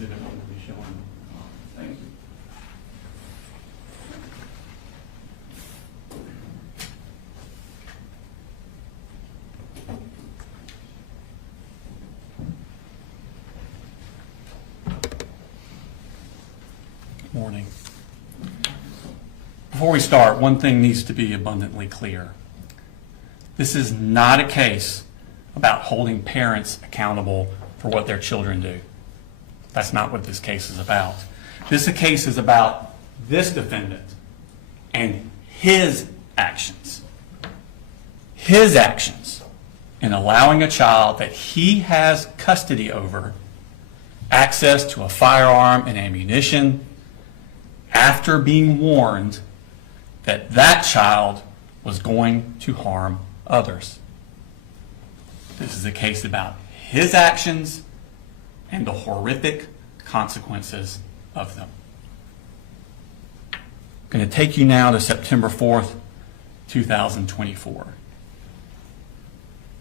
exhibit I'm going to be showing. Thank you. Morning. Before we start, one thing needs to be abundantly clear. This is not a case about holding parents accountable for what their children do. That's not what this case is about. This case is about this defendant and his actions. His actions in allowing a child that he has custody over access to a firearm and ammunition after being warned that that child was going to harm others. This is a case about his actions and the horrific consequences of them. I'm going to take you now to September 4th, 2024.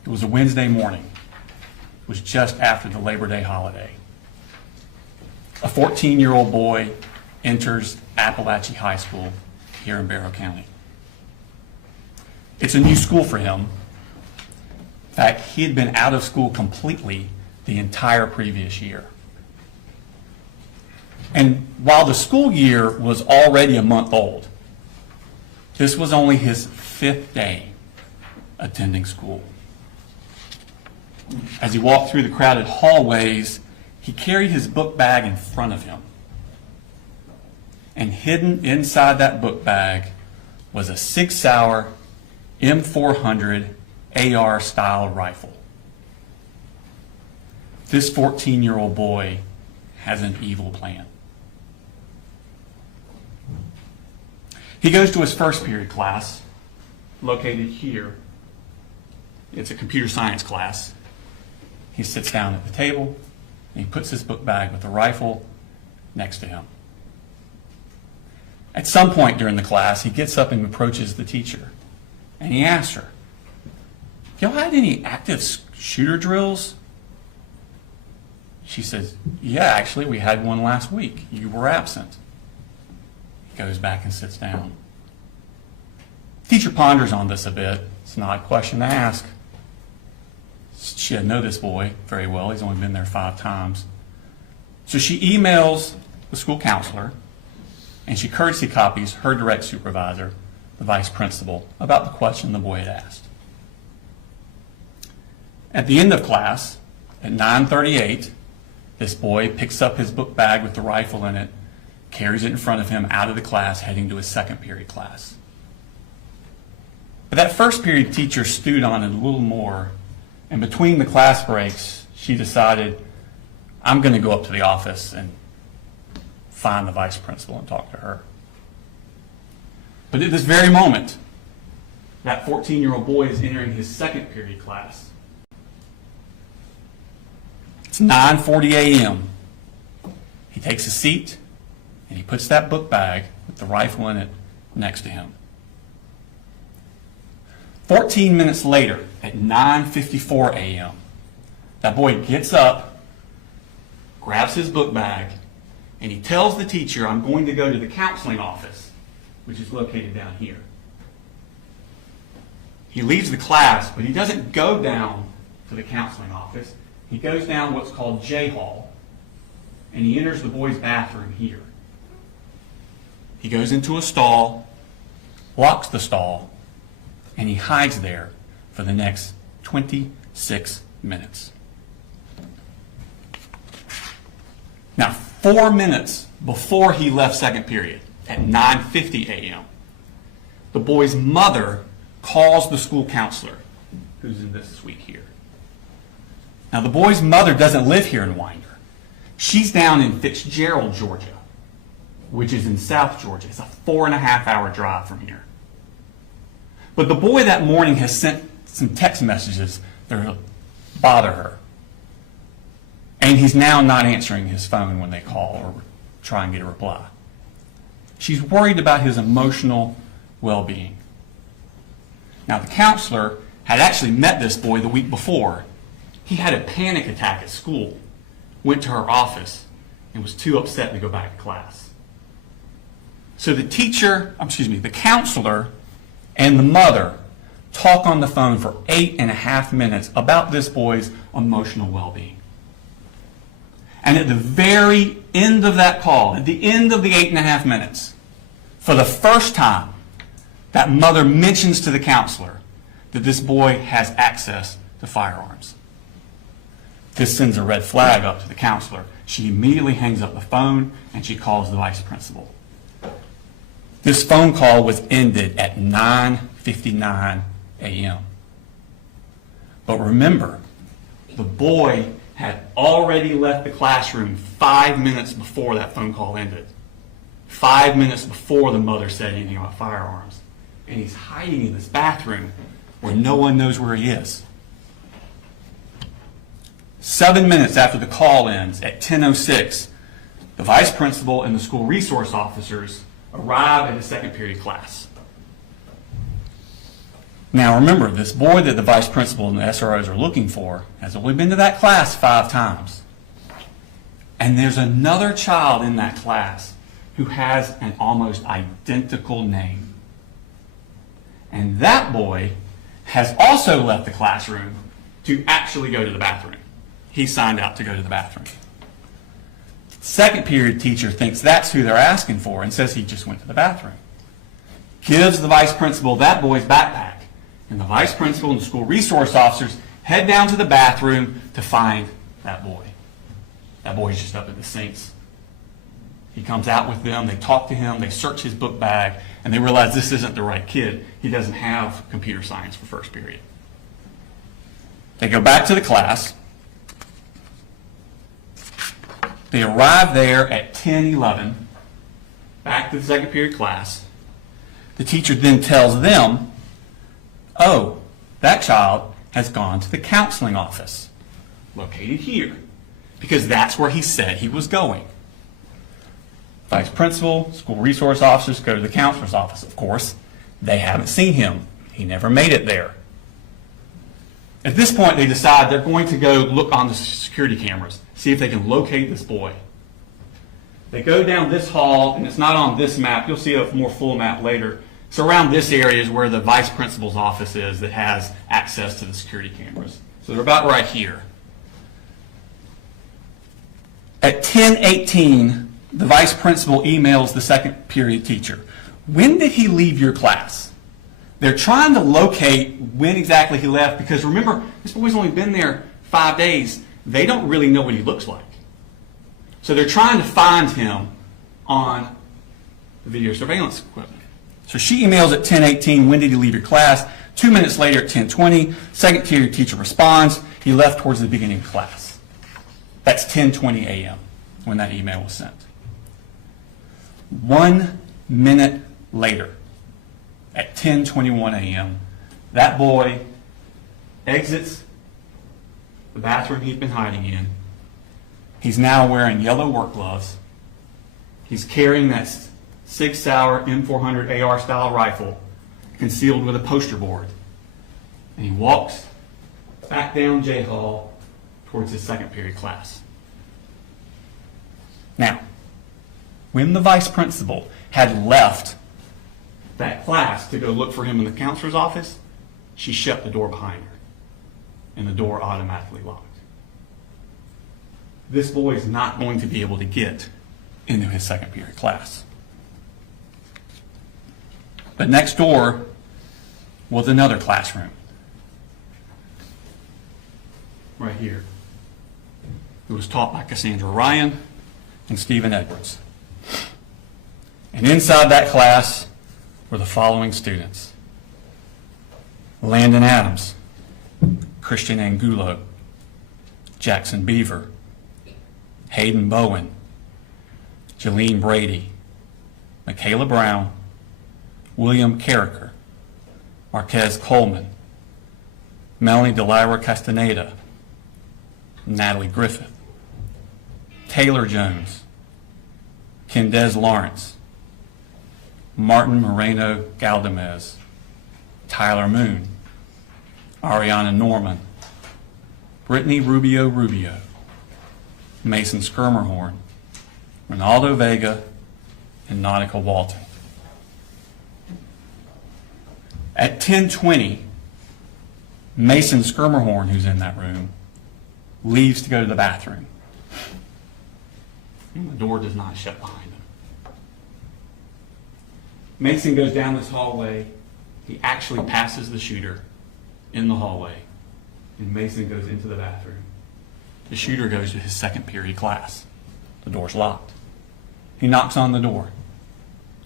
It was a Wednesday morning. It was just after the Labor Day holiday. A 14-year-old boy enters Apalachee High School here in Barrow County. It's a new school for him. In fact, he had been out of school completely the entire previous year. And while the school year was already a month old, this was only his 5th day attending school. As he walked through the crowded hallways, he carried his book bag in front of him. And hidden inside that book bag was a 6-hour M400 AR-style rifle. This 14-year-old boy has an evil plan. He goes to his first period class, located here. It's a computer science class. He sits down at the table, and he puts his book bag with the rifle next to him. At some point during the class, he gets up and approaches the teacher, and he asks her, "Y'all had any active shooter drills?" She says, "Yeah, actually, we had one last week. You were absent." He goes back and sits down. Teacher ponders on this a bit. It's an odd question to ask. She doesn't know this boy very well. He's only been there 5 times. So she emails the school counselor, and she courtesy copies her direct supervisor, the vice principal, about the question the boy had asked. At the end of class, at 9:38, this boy picks up his book bag with the rifle in it, carries it in front of him out of the class, heading to his second period class. But that first period teacher stewed on it a little more, and between the class breaks, she decided, I'm going to go up to the office and find the vice principal and talk to her. But at this very moment, that 14-year-old boy is entering his second period class. It's 9:40 a.m. He takes a seat, and he puts that book bag with the rifle in it next to him. 14 minutes later, at 9:54 a.m., that boy gets up, grabs his book bag, and he tells the teacher, I'm going to go to the counseling office, which is located down here. He leaves the class, but he doesn't go down to the counseling office. He goes down what's called J Hall, and he enters the boys' bathroom here. He goes into a stall, locks the stall, and he hides there for the next 26 minutes. Now, 4 minutes before he left second period, at 9:50 a.m., the boy's mother calls the school counselor, who's in this suite here. Now, the boy's mother doesn't live here in Winder. She's down in Fitzgerald, Georgia, which is in South Georgia. It's a 4.5-hour drive from here. But the boy that morning has sent some text messages that bother her. And he's now not answering his phone when they call or try and get a reply. She's worried about his emotional well-being. Now, the counselor had actually met this boy the week before. He had a panic attack at school, went to her office, and was too upset to go back to class. So the counselor and the mother talk on the phone for 8.5 minutes about this boy's emotional well-being. And at the very end of that call, at the end of the 8.5 minutes, for the first time, that mother mentions to the counselor that this boy has access to firearms. This sends a red flag up to the counselor. She immediately hangs up the phone and she calls the vice principal. This phone call was ended at 9:59 a.m. But remember, the boy had already left the classroom 5 minutes before that phone call ended. 5 minutes before the mother said anything about firearms. And he's hiding in this bathroom where no one knows where he is. 7 minutes after the call ends, at 10:06, the vice principal and the school resource officers arrive at the second period class. Now remember, this boy that the vice principal and the SROs are looking for has only been to that class 5 times. And there's another child in that class who has an almost identical name. And that boy has also left the classroom to actually go to the bathroom. He signed out to go to the bathroom. Second period teacher thinks that's who they're asking for and says he just went to the bathroom. Gives the vice principal that boy's backpack. And the vice principal and the school resource officers head down to the bathroom to find that boy. That boy's just up at the sinks. He comes out with them, they talk to him, they search his book bag, and they realize this isn't the right kid. He doesn't have computer science for first period. They go back to the class. They arrive there at 10:11, back to the second period class. The teacher then tells them, oh, that child has gone to the counseling office, located here, because that's where he said he was going. Vice principal, school resource officers go to the counselor's office. Of course, they haven't seen him. He never made it there. At this point, they decide they're going to go look on the security cameras, see if they can locate this boy. They go down this hall, and it's not on this map. You'll see a more full map later. So around this area is where the vice principal's office is that has access to the security cameras. So they're about right here. At 10:18, the vice principal emails the second period teacher. When did he leave your class? They're trying to locate when exactly he left because remember, this boy's only been there 5 days. They don't really know what he looks like. So they're trying to find him on the video surveillance equipment. So she emails at 10:18, when did he leave your class? 2 minutes later at 10:20, second period teacher responds, he left towards the beginning of class. That's 10:20 a.m. when that email was sent. 1 minute later, at 10:21 a.m., that boy exits the bathroom he'd been hiding in. He's now wearing yellow work gloves. He's carrying that Sig Sauer M400 AR style rifle concealed with a poster board. And he walks back down J Hall towards his second period class. Now, when the vice principal had left that class to go look for him in the counselor's office, she shut the door behind her, and the door automatically locked. This boy is not going to be able to get into his second period class. But next door was another classroom, right here. It was taught by Cassandra Ryan and Stephen Edwards. And inside that class were the following students: Landon Adams, Christian Angulo, Jackson Beaver, Hayden Bowen, Jalene Brady, Michaela Brown, William Carricker, Marquez Coleman, Melanie Delira Castaneda, Natalie Griffith, Taylor Jones, Kendez Lawrence, Martin Moreno Galdamez, Tyler Moon, Ariana Norman, Brittany Rubio, Mason Skirmerhorn, Ronaldo Vega, and Nautica Walton. At 10:20, Mason Skirmerhorn, who's in that room, leaves to go to the bathroom. And the door does not shut behind him. Mason goes down this hallway. He actually passes the shooter in the hallway, and Mason goes into the bathroom. The shooter goes to his second period class. The door's locked. He knocks on the door.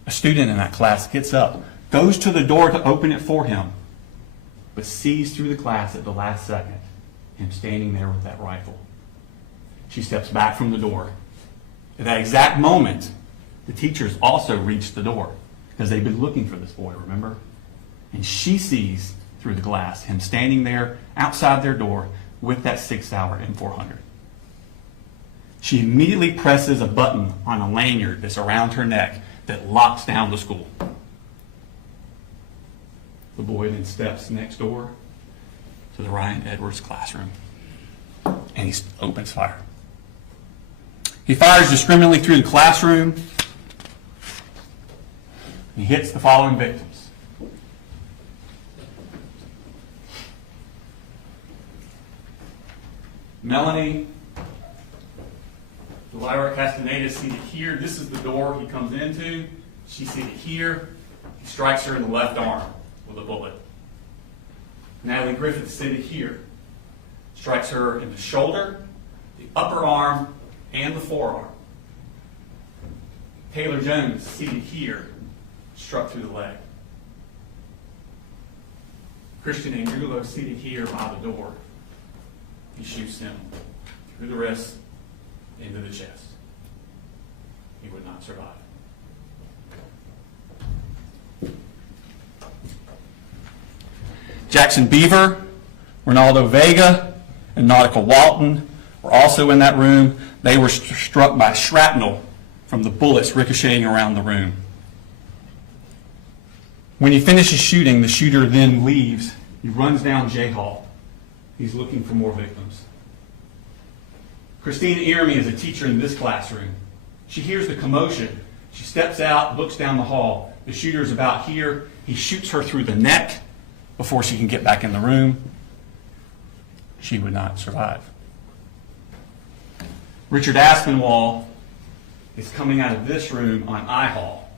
A student in that class gets up, goes to the door to open it for him, but sees through the glass at the last second him standing there with that rifle. She steps back from the door. At that exact moment, the teachers also reach the door because they've been looking for this boy, remember? And she sees through the glass him standing there outside their door with that 6-hour M400. She immediately presses a button on a lanyard that's around her neck that locks down the school. The boy then steps next door to the Ryan Edwards classroom, and he opens fire. He fires discriminately through the classroom. He hits the following victims. Melanie Delira Castaneda seated here. This is the door he comes into. She's seated here. He strikes her in the left arm with a bullet. Natalie Griffith seated here. Strikes her in the shoulder, the upper arm, and the forearm. Taylor Jones seated here. Struck through the leg. Christian Angulo seated here by the door. He shoots him through the wrist, into the chest. He would not survive. Jackson Beaver, Ronaldo Vega, and Nautica Walton were also in that room. They were struck by shrapnel from the bullets ricocheting around the room. When he finishes shooting, the shooter then leaves. He runs down J Hall. He's looking for more victims. Christina Ieremy is a teacher in this classroom. She hears the commotion. She steps out, looks down the hall. The shooter's about here. He shoots her through the neck before she can get back in the room. She would not survive. Richard Aspinwall is coming out of this room on I Hall.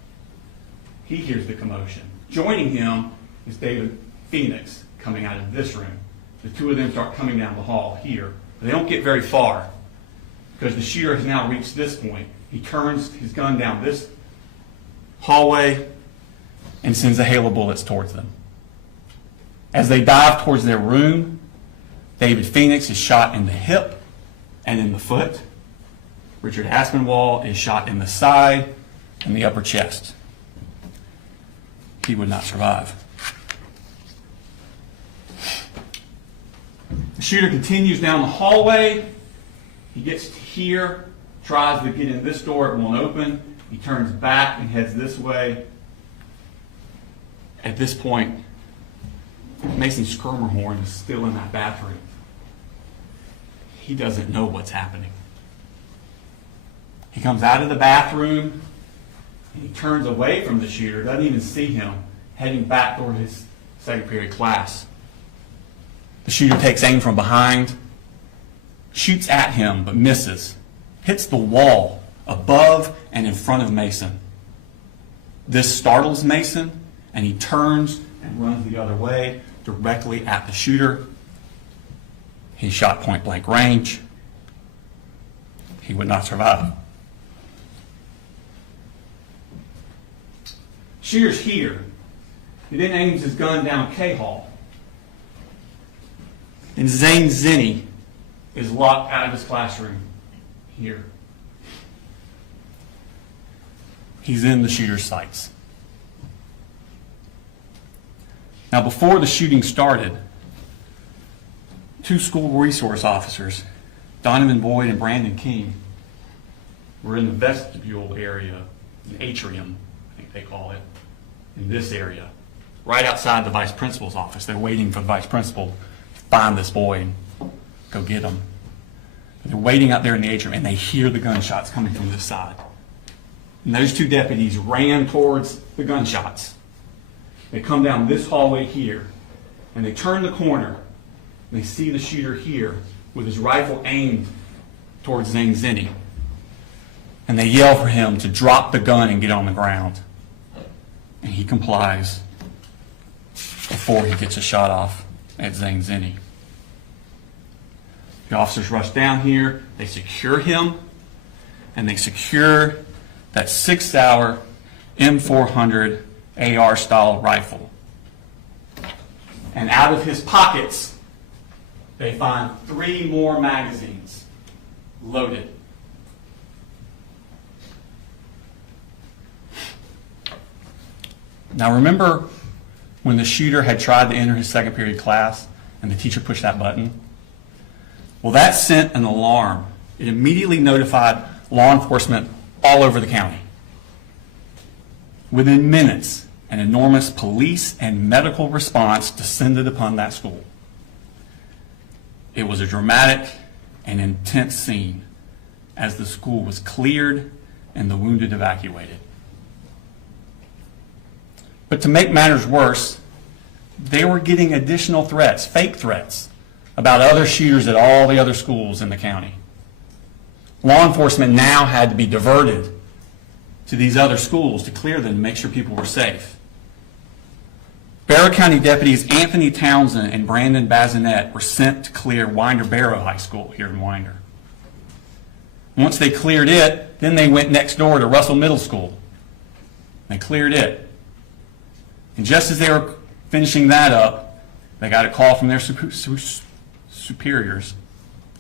He hears the commotion. Joining him is David Phoenix coming out of this room. The two of them start coming down the hall here. They don't get very far because the shooter has now reached this point. He turns his gun down this hallway and sends a hail of bullets towards them. As they dive towards their room, David Phoenix is shot in the hip and in the foot. Richard Aspinwall is shot in the side and the upper chest. He would not survive. The shooter continues down the hallway. He gets to here, tries to get in this door, it won't open. He turns back and heads this way. At this point, Mason Skirmerhorn is still in that bathroom. He doesn't know what's happening. He comes out of the bathroom and he turns away from the shooter, doesn't even see him, heading back toward his second period class. The shooter takes aim from behind, shoots at him but misses, hits the wall above and in front of Mason. This startles Mason and he turns and runs the other way directly at the shooter. He's shot point blank range. He would not survive. Shooter's here. He then aims his gun down K Hall. And Zane Zinni is locked out of his classroom here. He's in the shooter's sights. Now, before the shooting started, two school resource officers, Donovan Boyd and Brandon King, were in the vestibule area, an atrium, I think they call it, in this area, right outside the vice principal's office. They're waiting for the vice principal to find this boy and go get him. They're waiting out there in the atrium, and they hear the gunshots coming from this side. And those two deputies ran towards the gunshots. They come down this hallway here, and they turn the corner, and they see the shooter here with his rifle aimed towards Zane Zinni. And they yell for him to drop the gun and get on the ground. And he complies before he gets a shot off at Zane Zinni. The officers rush down here, they secure him, and they secure that 6-hour M400 AR-style rifle. And out of his pockets, they find 3 more magazines loaded. Now remember when the shooter had tried to enter his second period class and the teacher pushed that button? Well, that sent an alarm. It immediately notified law enforcement all over the county. Within minutes, an enormous police and medical response descended upon that school. It was a dramatic and intense scene as the school was cleared and the wounded evacuated. But to make matters worse, they were getting additional threats, fake threats, about other shooters at all the other schools in the county. Law enforcement now had to be diverted to these other schools to clear them, to make sure people were safe. Barrow County deputies Anthony Townsend and Brandon Bazinet were sent to clear Winder-Barrow High School here in Winder. Once they cleared it, then they went next door to Russell Middle School. They cleared it. And just as they were finishing that up, they got a call from their superiors.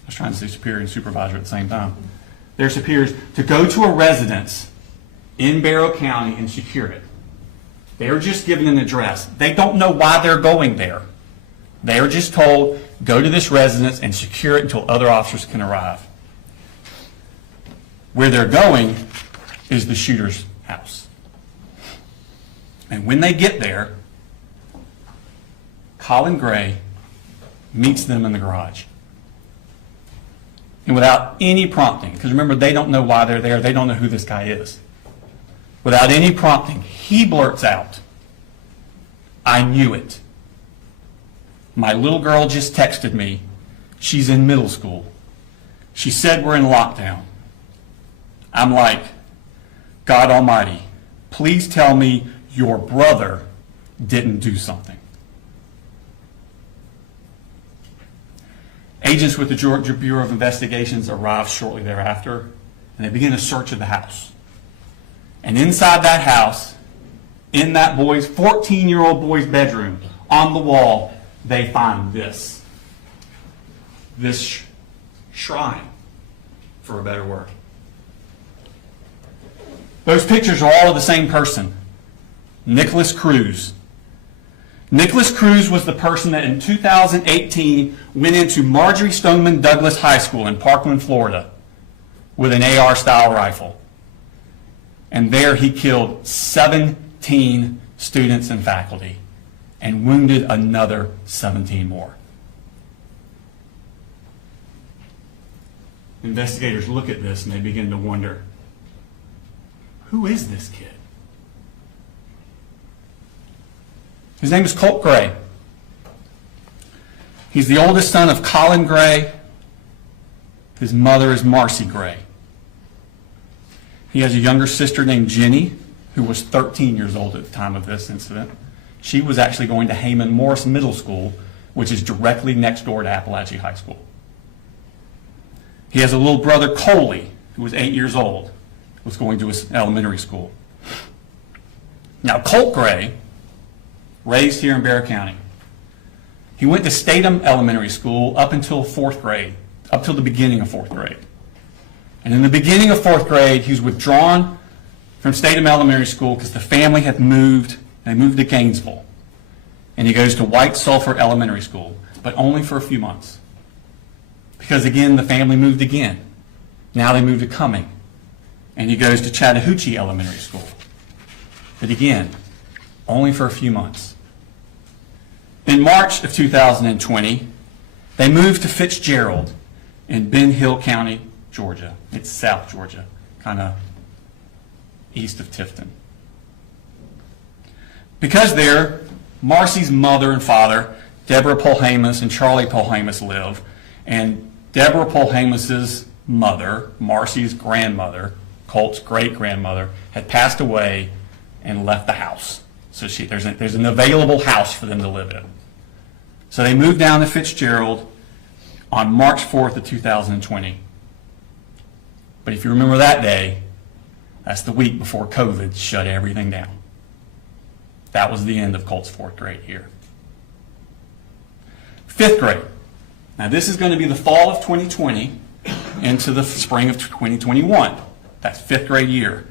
I was trying to say superior and supervisor at the same time. Their superiors to go to a residence in Barrow County and secure it. They were just given an address. They don't know why they're going there. They are just told, go to this residence and secure it until other officers can arrive. Where they're going is the shooter's house. And when they get there, Colin Gray meets them in the garage. And without any prompting, because remember, they don't know why they're there, they don't know who this guy is. Without any prompting, he blurts out, "I knew it. My little girl just texted me. She's in middle school. She said we're in lockdown." I'm like, God Almighty, please tell me your brother didn't do something. Agents with the Georgia Bureau of Investigations arrived shortly thereafter, and they begin a search of the house. And inside that house, in that 14-year-old boy's bedroom, on the wall, they find this shrine, for a better word. Those pictures are all of the same person, Nicholas Cruz. Nicholas Cruz was the person that in 2018 went into Marjorie Stoneman Douglas High School in Parkland, Florida, with an AR-style rifle. And there he killed 17 students and faculty and wounded another 17 more. Investigators look at this and they begin to wonder, who is this kid? His name is Colt Gray. He's the oldest son of Colin Gray. His mother is Marcy Gray. He has a younger sister named Jenny, who was 13 years old at the time of this incident. She was actually going to Heyman Morris Middle School, which is directly next door to Apalachee High School. He has a little brother, Colin, who was 8 years old, was going to his elementary school. Now, Colt Gray, raised here in Barrow County, he went to Statham Elementary School up until fourth grade, up till the beginning of fourth grade. And in the beginning of fourth grade, he was withdrawn from Statham Elementary School because the family had moved. They moved to Gainesville. And he goes to White Sulphur Elementary School, but only for a few months. Because again, the family moved again. Now they moved to Cumming. And he goes to Chattahoochee Elementary School. But again, only for a few months. In March of 2020, they moved to Fitzgerald in Ben Hill County, Georgia. It's South Georgia, kind of east of Tifton. Because there, Marcy's mother and father, Deborah Polhamus and Charlie Polhamus, live, and Deborah Polhamus's mother, Marcy's grandmother, Colt's great-grandmother, had passed away and left the house. So there's an available house for them to live in. So they moved down to Fitzgerald on March 4th of 2020. But if you remember that day, that's the week before COVID shut everything down. That was the end of Colt's 4th grade year. 5th grade. Now this is going to be the fall of 2020 into the spring of 2021. That's 5th grade year.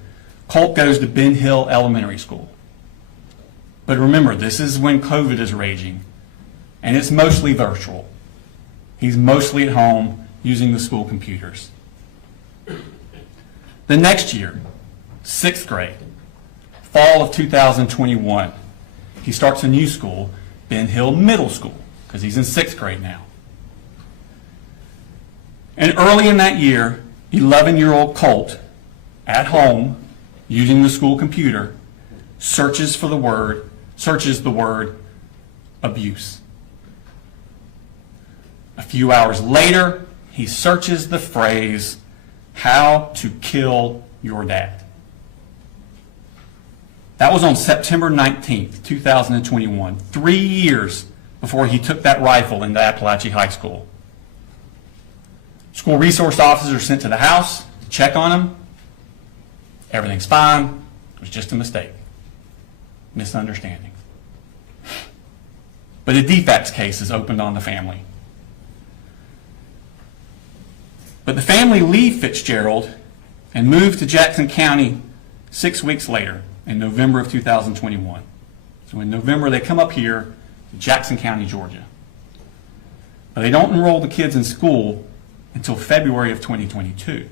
Colt goes to Ben Hill Elementary School. But remember, this is when COVID is raging, and it's mostly virtual. He's mostly at home using the school computers. The next year, 6th grade, fall of 2021, he starts a new school, Ben Hill Middle School, because he's in 6th grade now. And early in that year, 11-year-old Colt, at home, using the school computer, searches the word abuse. A few hours later, he searches the phrase, "how to kill your dad." That was on September 19th, 2021, 3 years before he took that rifle into Apalachee High School. School resource officers are sent to the house to check on him. Everything's fine. It was just a mistake. Misunderstanding. But a defects case is opened on the family. But the family leave Fitzgerald and move to Jackson County 6 weeks later, in November of 2021. So in November, they come up here to Jackson County, Georgia. But they don't enroll the kids in school until February of 2022.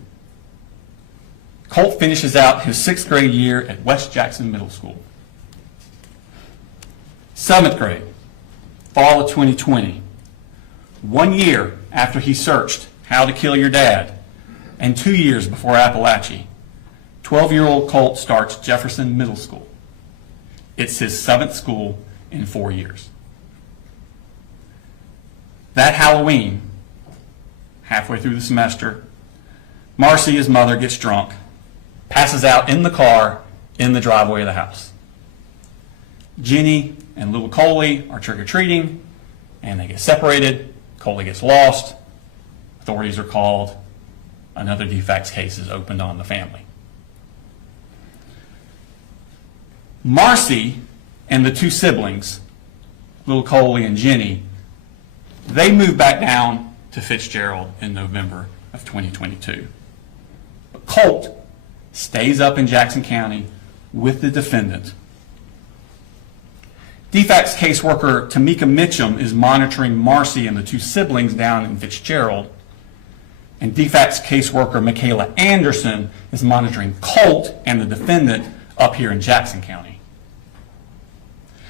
Colt finishes out his 6th grade year at West Jackson Middle School. 7th grade, fall of 2020. 1 year after he searched How to Kill Your Dad, and 2 years before Apalachee, 12-year-old Colt starts Jefferson Middle School. It's his 7th school in 4 years. That Halloween, halfway through the semester, Marcy, his mother, gets drunk, passes out in the car in the driveway of the house. Jenny and little Coley are trick-or-treating, and they get separated. Coley gets lost. Authorities are called. Another defects case is opened on the family. Marcy and the 2 siblings, little Coley and Jenny, they move back down to Fitzgerald in November of 2022. But Colt stays up in Jackson County with the defendant. Defects caseworker Tamika Mitchum is monitoring Marcy and the 2 siblings down in Fitzgerald, and defects caseworker Michaela Anderson is monitoring Colt and the defendant up here in Jackson County.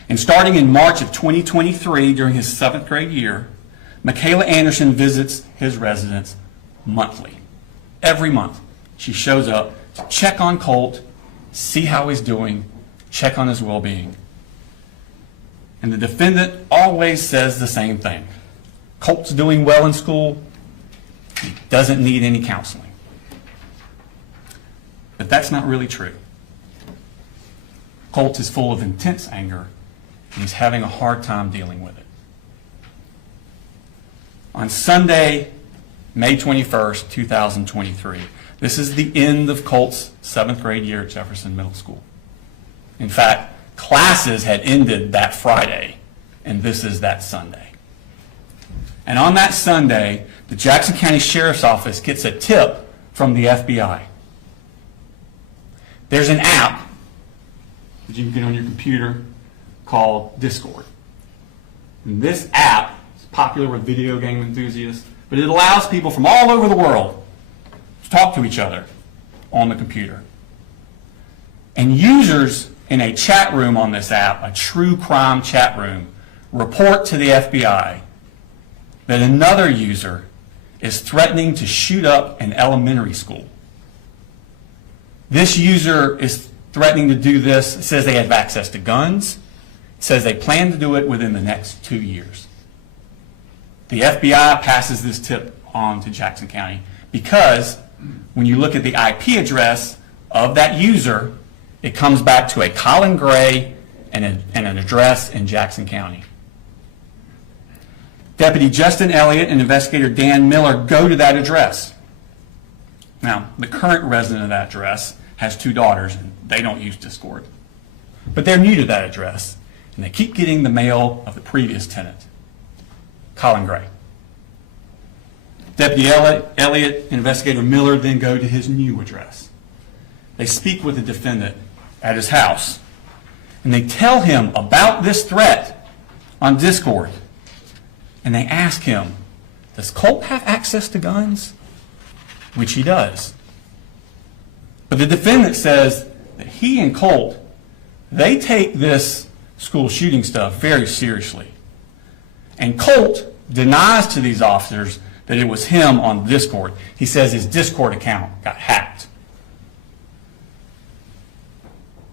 And starting in March of 2023, during his 7th grade year, Michaela Anderson visits his residence monthly. Every month, she shows up to check on Colt, see how he's doing, check on his well-being. And the defendant always says the same thing. Colt's doing well in school. He doesn't need any counseling. But that's not really true. Colt is full of intense anger, and he's having a hard time dealing with it. On Sunday, May 21st, 2023, this is the end of Colt's 7th grade year at Jefferson Middle School. In fact, classes had ended that Friday, and this is that Sunday. And on that Sunday, the Jackson County Sheriff's Office gets a tip from the FBI. There's an app that you can get on your computer called Discord. And this app is popular with video game enthusiasts, but it allows people from all over the world to talk to each other on the computer. And users in a chat room on this app, a true crime chat room, report to the FBI that another user is threatening to shoot up an elementary school. This user is threatening to do this. It says they have access to guns. It says they plan to do it within the next 2 years. The FBI passes this tip on to Jackson County because when you look at the IP address of that user, it comes back to a Colin Gray and an address in Jackson County. Deputy Justin Elliott and investigator Dan Miller go to that address. Now, the current resident of that address has 2 daughters, and they don't use Discord. But they're new to that address, and they keep getting the mail of the previous tenant, Colin Gray. Deputy Elliott and investigator Miller then go to his new address. They speak with the defendant at his house, and they tell him about this threat on Discord. And they ask him, does Colt have access to guns? Which he does. But the defendant says that he and Colt, they take this school shooting stuff very seriously. And Colt denies to these officers that it was him on Discord. He says his Discord account got hacked.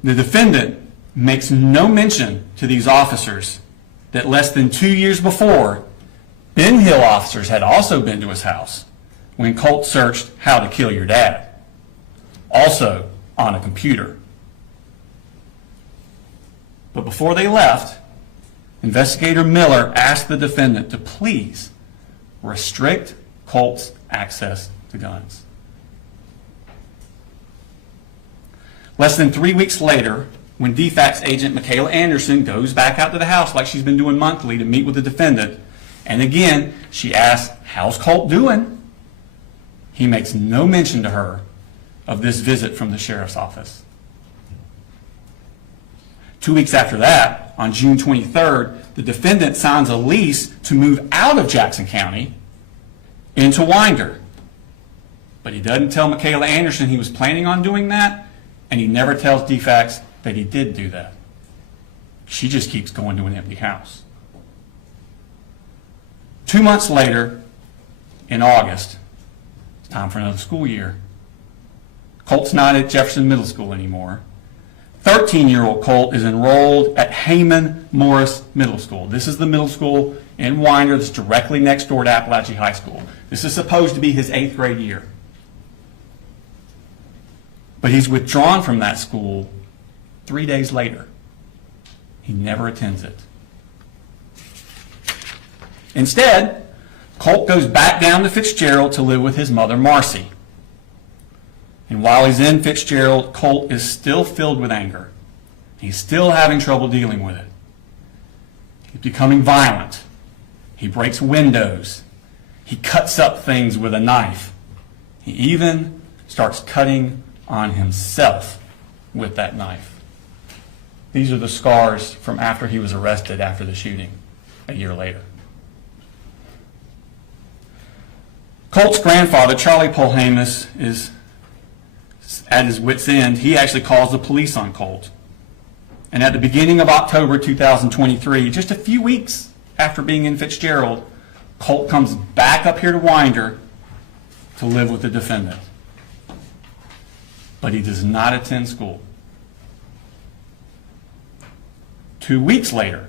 The defendant makes no mention to these officers that less than 2 years before, Ben Hill officers had also been to his house when Colt searched how to kill your dad, also on a computer. But before they left, investigator Miller asked the defendant to please restrict Colt's access to guns. Less than 3 weeks later, when DFACS agent Michaela Anderson goes back out to the house like she's been doing monthly to meet with the defendant, and again, she asks, how's Colt doing? He makes no mention to her of this visit from the sheriff's office. 2 weeks after that, on June 23rd, the defendant signs a lease to move out of Jackson County into Winder. But he doesn't tell Michaela Anderson he was planning on doing that, and he never tells DFACS that he did do that. She just keeps going to an empty house. 2 months later, in August, it's time for another school year. Colt's not at Jefferson Middle School anymore. 13-year-old Colt is enrolled at Heyman Morris Middle School. This is the middle school in Winder that's directly next door to Apalachee High School. This is supposed to be his 8th grade year. But he's withdrawn from that school 3 days later. He never attends it. Instead, Colt goes back down to Fitzgerald to live with his mother, Marcy. And while he's in Fitzgerald, Colt is still filled with anger. He's still having trouble dealing with it. He's becoming violent. He breaks windows. He cuts up things with a knife. He even starts cutting on himself with that knife. These are the scars from after he was arrested after the shooting a year later. Colt's grandfather, Charlie Polhamus, is at his wit's end. He actually calls the police on Colt. And at the beginning of October 2023, just a few weeks after being in Fitzgerald, Colt comes back up here to Winder to live with the defendant. But he does not attend school. 2 weeks later,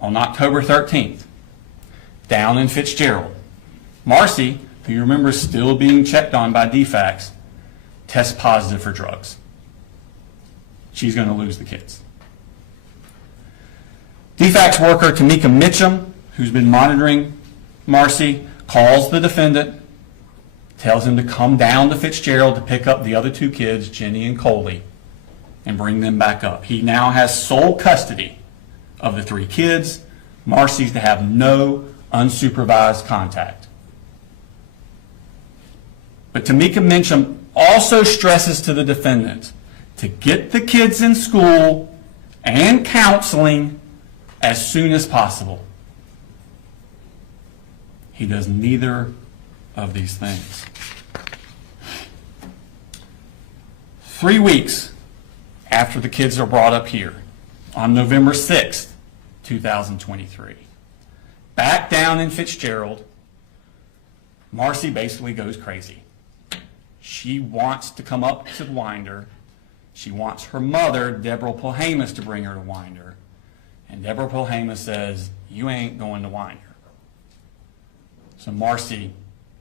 on October 13th, down in Fitzgerald, Marcy, who you remember is still being checked on by DFACS, tests positive for drugs. She's going to lose the kids. DFACS worker Tamika Mitchum, who's been monitoring Marcy, calls the defendant, tells him to come down to Fitzgerald to pick up the other 2 kids, Jenny and Coley, and bring them back up. He now has sole custody of the 3 kids. Marcy's to have no unsupervised contact. But Tamika Mitchum also stresses to the defendant to get the kids in school and counseling as soon as possible. He does neither of these things. 3 weeks after the kids are brought up here, on November 6th, 2023, back down in Fitzgerald, Marcy basically goes crazy. She wants to come up to Winder. She wants her mother, Deborah Polhamus, to bring her to Winder. And Deborah Polhamus says, "You ain't going to Winder." So Marcy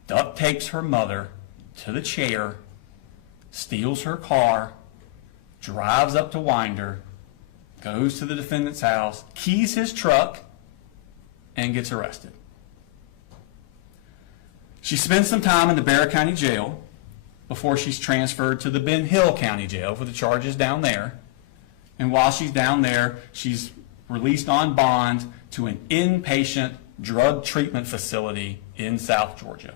duct tapes her mother to the chair, steals her car, drives up to Winder, goes to the defendant's house, keys his truck, and gets arrested. She spends some time in the Barrow County Jail before she's transferred to the Ben Hill County Jail for the charges down there. And while she's down there, she's released on bond to an inpatient drug treatment facility in South Georgia.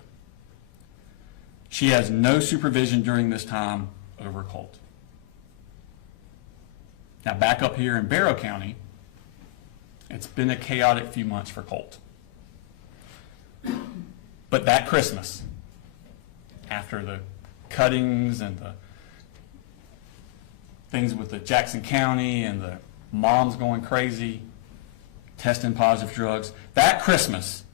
She has no supervision during this time over Colt. Now back up here in Barrow County, it's been a chaotic few months for Colt. But that Christmas, after the cuttings and the things with the Jackson County and the moms going crazy, testing positive drugs, that Christmas,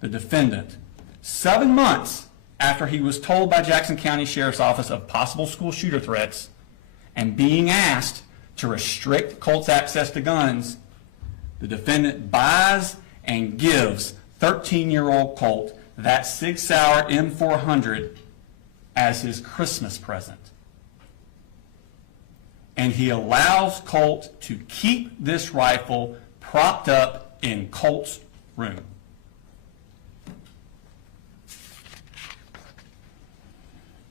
the defendant, 7 months after he was told by Jackson County Sheriff's Office of possible school shooter threats and being asked to restrict Colt's access to guns, the defendant buys and gives 13-year-old Colt that Sig Sauer M400 as his Christmas present. And he allows Colt to keep this rifle propped up in Colt's room.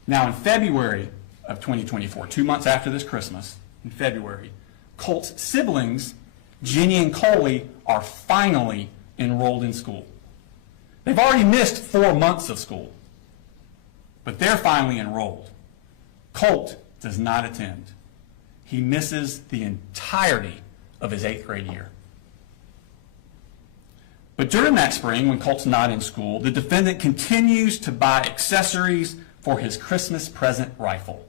Now in February of 2024, 2 months after this Christmas, in February, Colt's siblings, Jenny and Coley, are finally enrolled in school. They've already missed 4 months of school, but they're finally enrolled. Colt does not attend. He misses the entirety of his 8th grade year. But during that spring, when Colt's not in school, the defendant continues to buy accessories for his Christmas present rifle.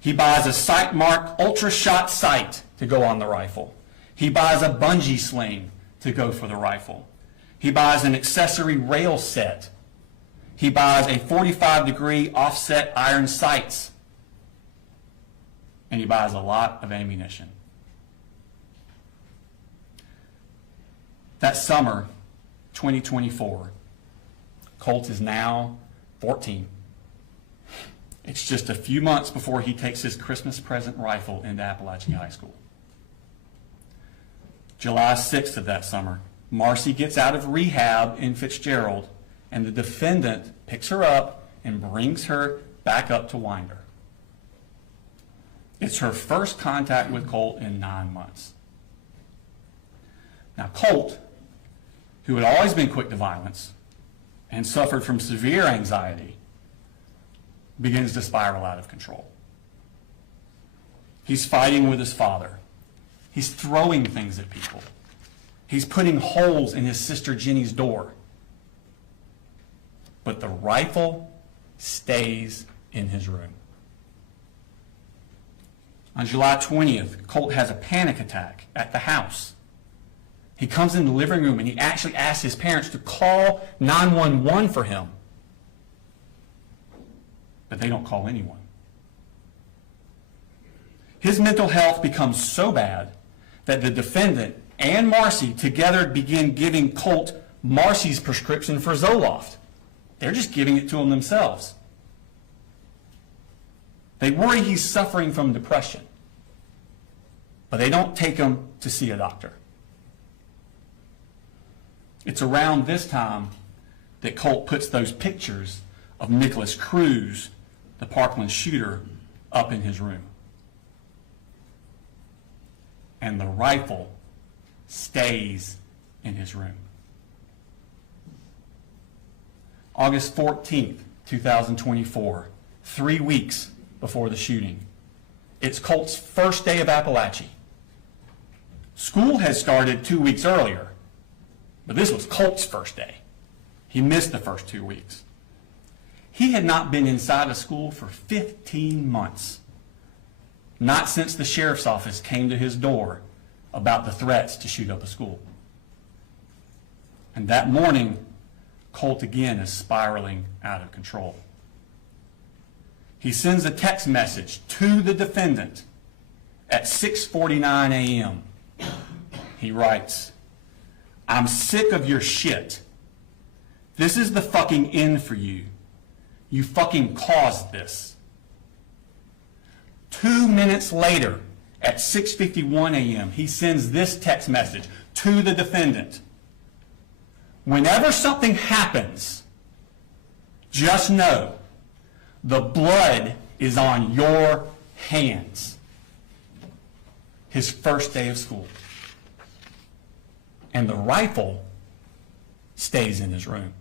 He buys a Sightmark Ultra Shot sight to go on the rifle. He buys a bungee sling to go for the rifle. He buys an accessory rail set. He buys a 45-degree offset iron sights. And he buys a lot of ammunition. That summer, 2024, Colt is now 14. It's just a few months before he takes his Christmas present rifle into Apalachee High School. July 6th of that summer, Marcy gets out of rehab in Fitzgerald, and the defendant picks her up and brings her back up to Winder. It's her first contact with Colt in 9 months. Now Colt, who had always been quick to violence and suffered from severe anxiety, begins to spiral out of control. He's fighting with his father. He's throwing things at people. He's putting holes in his sister Jenny's door. But the rifle stays in his room. On July 20th, Colt has a panic attack at the house. He comes in the living room and he actually asks his parents to call 911 for him. But they don't call anyone. His mental health becomes so bad that the defendant and Marcy together begin giving Colt Marcy's prescription for Zoloft. They're just giving it to him themselves. They worry he's suffering from depression, but they don't take him to see a doctor. It's around this time that Colt puts those pictures of Nicholas Cruz, the Parkland shooter, up in his room. And the rifle stays in his room. August 14th, 2024, 3 weeks before the shooting. It's Colt's first day of Apalachee. School had started 2 weeks earlier, but this was Colt's first day. He missed the first 2 weeks. He had not been inside of school for 15 months. Not since the sheriff's office came to his door about the threats to shoot up a school. And that morning, Colt again is spiraling out of control. he sends a text message to the defendant at 6:49 a.m. He writes, "I'm sick of your shit. This is the fucking end for you. You fucking caused this." 2 minutes later, at 6:51 a.m., he sends this text message to the defendant. "Whenever something happens, just know the blood is on your hands." His first day of school. And the rifle stays in his room.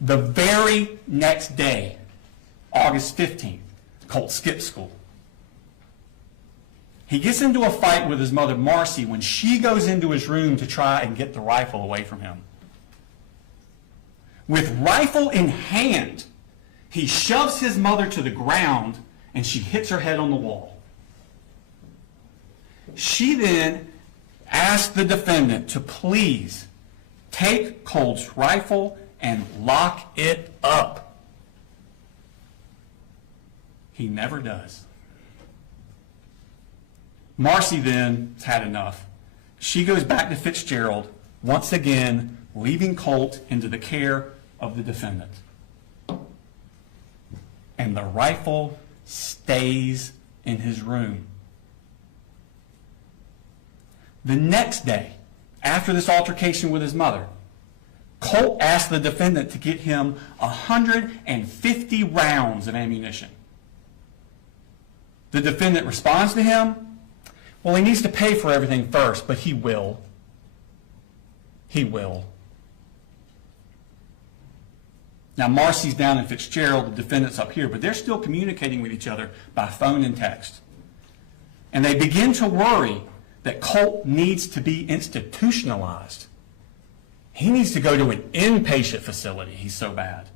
The very next day, August 15th, Colt skips school. He gets into a fight with his mother, Marcy, when she goes into his room to try and get the rifle away from him. With rifle in hand, he shoves his mother to the ground and she hits her head on the wall. She then asks the defendant to please take Colt's rifle and lock it up. He never does. Marcy then has had enough. She goes back to Fitzgerald, once again leaving Colt into the care of the defendant. And the rifle stays in his room. The next day, after this altercation with his mother, Colt asked the defendant to get him 150 rounds of ammunition. The defendant responds to him, "Well, he needs to pay for everything first, but he will. He will." Now, Marcy's down in Fitzgerald, the defendant's up here, but they're still communicating with each other by phone and text. And they begin to worry that Colt needs to be institutionalized. He needs to go to an inpatient facility. He's so bad.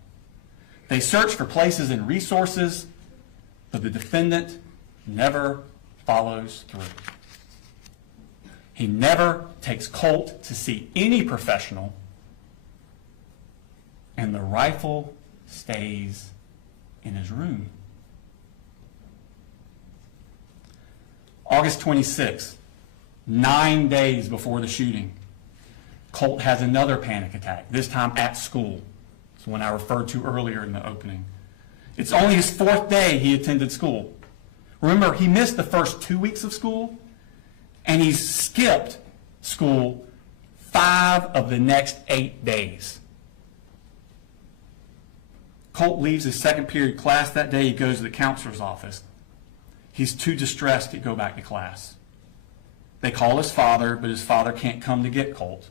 They search for places and resources, but the defendant never follows through. He never takes Colt to see any professional, and the rifle stays in his room. August 26th, 9 days before the shooting, Colt has another panic attack, this time at school. It's the one I referred to earlier in the opening. It's only his 4th day he attended school. Remember, he missed the first 2 weeks of school, and he skipped school 5 of the next 8 days. Colt leaves his second period class that day. He goes to the counselor's office. He's too distressed to go back to class. They call his father, but his father can't come to get Colt.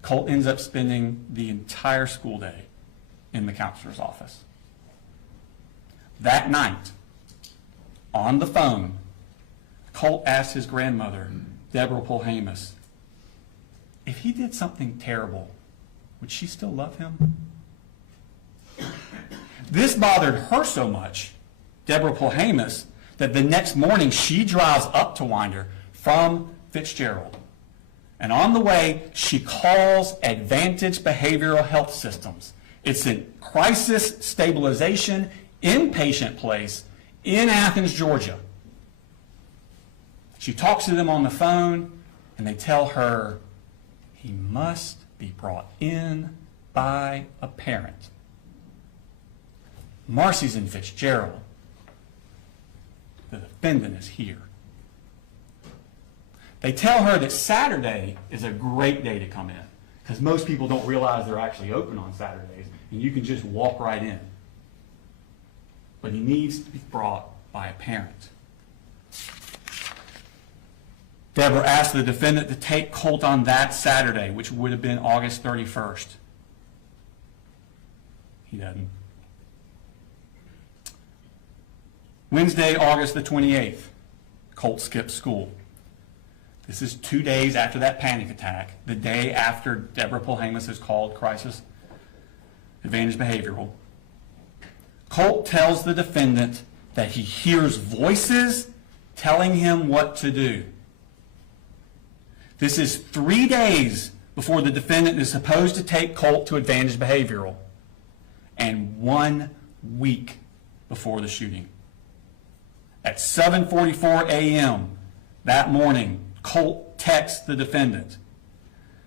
Colt ends up spending the entire school day in the counselor's office. That night, on the phone, Colt asked his grandmother, Deborah Polhamus, if he did something terrible, would she still love him? This bothered her so much, Deborah Polhamus, that the next morning she drives up to Winder from Fitzgerald. And on the way, she calls Advantage Behavioral Health Systems. It's a crisis stabilization inpatient place in Athens, Georgia. She talks to them on the phone, and they tell her he must be brought in by a parent. Marcy's in Fitzgerald. The defendant is here. They tell her that Saturday is a great day to come in because most people don't realize they're actually open on Saturdays, and you can just walk right in. But he needs to be brought by a parent. Deborah asked the defendant to take Colt on that Saturday, which would have been August 31st. He doesn't. Wednesday, August the 28th, Colt skips school. This is 2 days after that panic attack, the day after Deborah Polhamus is called crisis advantage behavioral. Colt tells the defendant that he hears voices telling him what to do. This is 3 days before the defendant is supposed to take Colt to advantage behavioral. and 1 week before the shooting. At 7:44 a.m. that morning, Colt texts the defendant,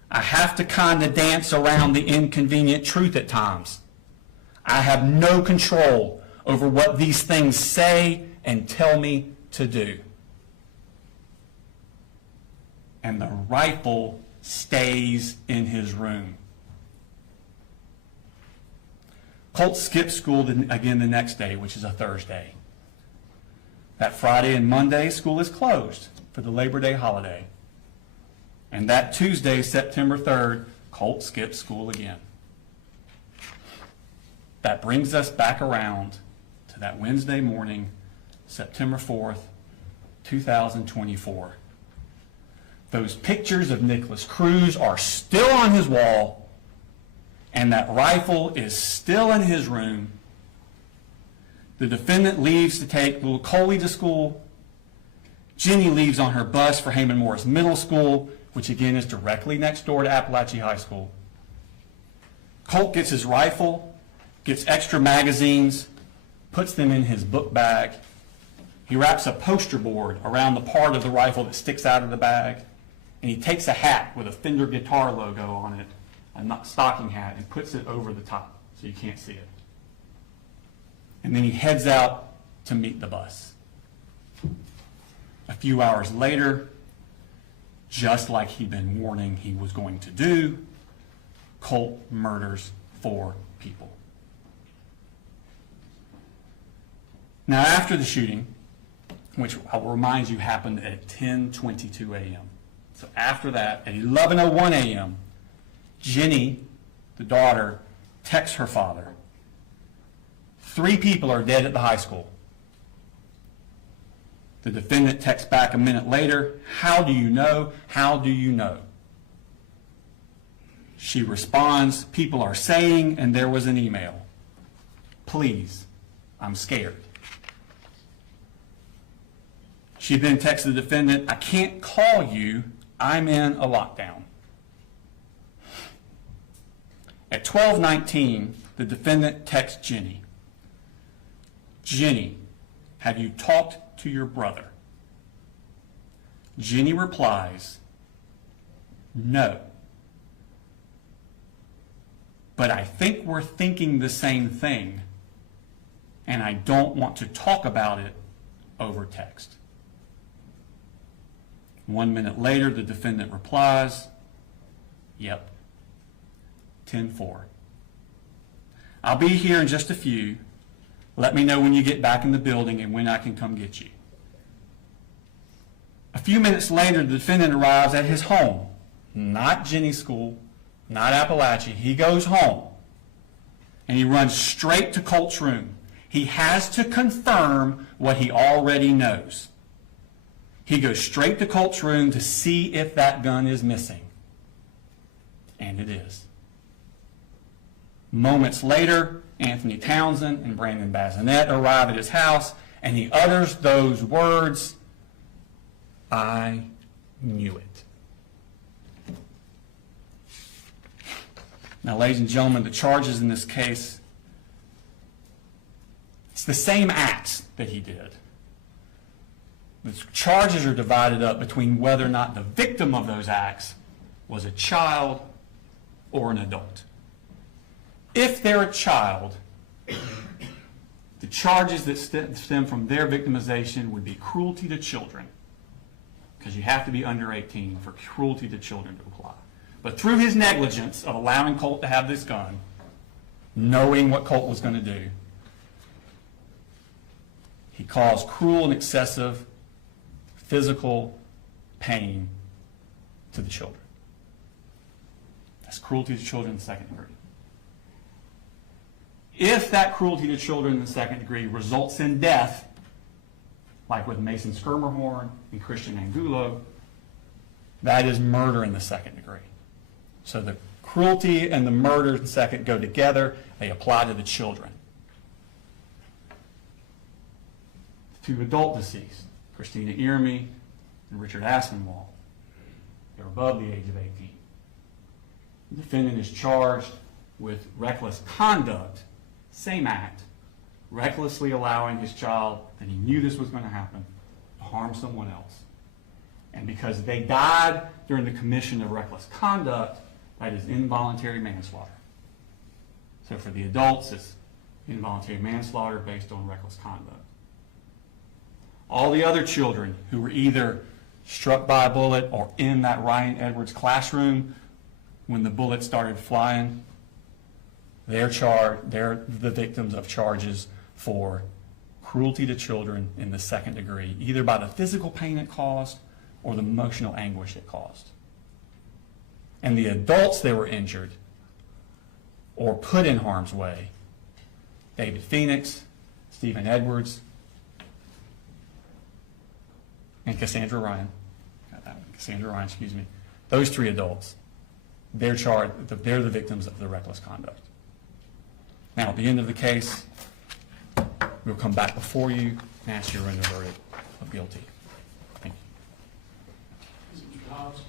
"I have to kind of dance around the inconvenient truth at times. I have no control over what these things say and tell me to do." And the rifle stays in his room. Colt skips school again the next day, which is a Thursday. That Friday and Monday, school is closed for the Labor Day holiday. And that Tuesday, September 3rd, Colt skips school again. That brings us back around to that Wednesday morning, September 4th, 2024. Those pictures of Nicholas Cruz are still on his wall, and that rifle is still in his room. The defendant leaves to take little Coley to school. Jenny leaves on her bus for Heyman Morris Middle School, which again is directly next door to Apalachee High School. Colt gets his rifle, gets extra magazines, puts them in his book bag. He wraps a poster board around the part of the rifle that sticks out of the bag, and he takes a hat with a Fender guitar logo on it, a stocking hat, and puts it over the top so you can't see it. And then he heads out to meet the bus. A few hours later, just like he'd been warning he was going to do, Colt murders 4 people. Now, after the shooting, which I will remind you happened at 10:22 a.m. So after that, at 11:01 a.m., Jenny, the daughter, texts her father, "3 people are dead at the high school." The defendant texts back a minute later, "How do you know? How do you know?" She responds, "People are saying, and there was an email. Please, I'm scared." She then texts the defendant, "I can't call you. I'm in a lockdown." At 12:19, the defendant texts Jenny, "Jenny, have you talked to your brother?" Jenny replies, "No. But I think we're thinking the same thing, and I don't want to talk about it over text." 1 minute later, the defendant replies, "Yep, 10-4. I'll be here in just a few. Let me know when you get back in the building and when I can come get you." A few minutes later, the defendant arrives at his home, not Jenny's school, not Apalachee. He goes home, and he runs straight to Colt's room. He has to confirm what he already knows. He goes straight to Colt's room to see if that gun is missing. And it is. Moments later, Anthony Townsend and Brandon Bazinet arrive at his house, and he utters those words, "I knew it." Now, ladies and gentlemen, the charges in this case, it's the same acts that he did. The charges are divided up between whether or not the victim of those acts was a child or an adult. If they're a child, the charges that stem from their victimization would be cruelty to children, because you have to be under 18 for cruelty to children to apply. But through his negligence of allowing Colt to have this gun, knowing what Colt was going to do, he caused cruel and excessive physical pain to the children. That's cruelty to children in the second degree. If that cruelty to children in the second degree results in death, like with Mason Skirmerhorn and Christian Angulo, that is murder in the second degree. So the cruelty and the murder in the second go together. They apply to the children. To adult deceased, Christina Irmy and Richard Aspinwall, they're above the age of 18. The defendant is charged with reckless conduct same act, recklessly allowing his child, that he knew this was going to happen, to harm someone else. And because they died during the commission of reckless conduct, that is involuntary manslaughter. So for the adults, it's involuntary manslaughter based on reckless conduct. All the other children who were either struck by a bullet or in that Ryan Edwards classroom when the bullet started flying, they're the victims of charges for cruelty to children in the second degree, either by the physical pain it caused or the emotional anguish it caused. And the adults that were injured or put in harm's way, David Phoenix, Stephen Edwards, and Cassandra Ryan, excuse me, those three adults, they're the victims of the reckless conduct. Now, at the end of the case, we'll come back before you and ask you to render a verdict of guilty. Thank you. Mr. Hobbs?